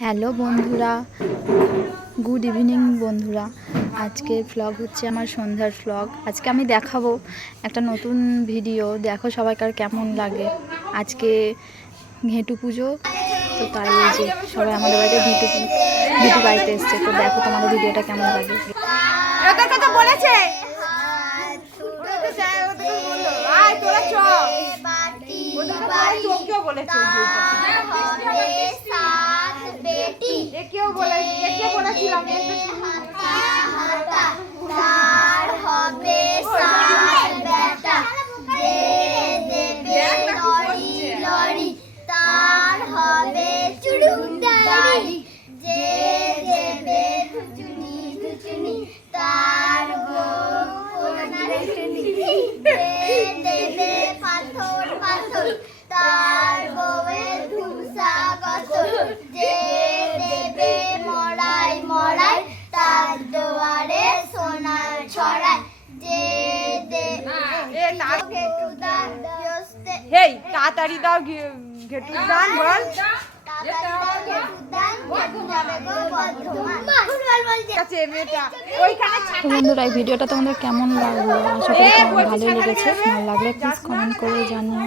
Hello বন্ধুরা good evening বন্ধুরা। আজকের ফ্লগ হচ্ছে আমার সন্ধ্যার ফ্লগ আজকে আমি দেখাবো একটা নতুন ভিডিও দেখো সবাইকার কেমন লাগে। আজকে ঘেঁটু পুজো তো তাই এই যে সবাই আমাদের বাড়িতে ঘেঁটু ঘেঁটু বাড়িতে এসছে। তো দেখো তোমাদের ভিডিওটা কেমন লাগে। বলেছে। ওদেরকে দুইটাকে। একেও বলে একে বলেছিলাম একে তার হবে চুড়ুদারি যে দেবে খুচুনি খুচুনি তার যে হেই তাড়াতাড়ি দাও ঘেটুর দান বল তো বন্ধুরা এই ভিডিওটা তোমাদের কেমন লাগল আশা করি তোমাদের ভালো লেগেছে ভালো লাগলে প্লিজ কমেন্ট করে জানিও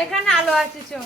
এখানে আলো আছে চো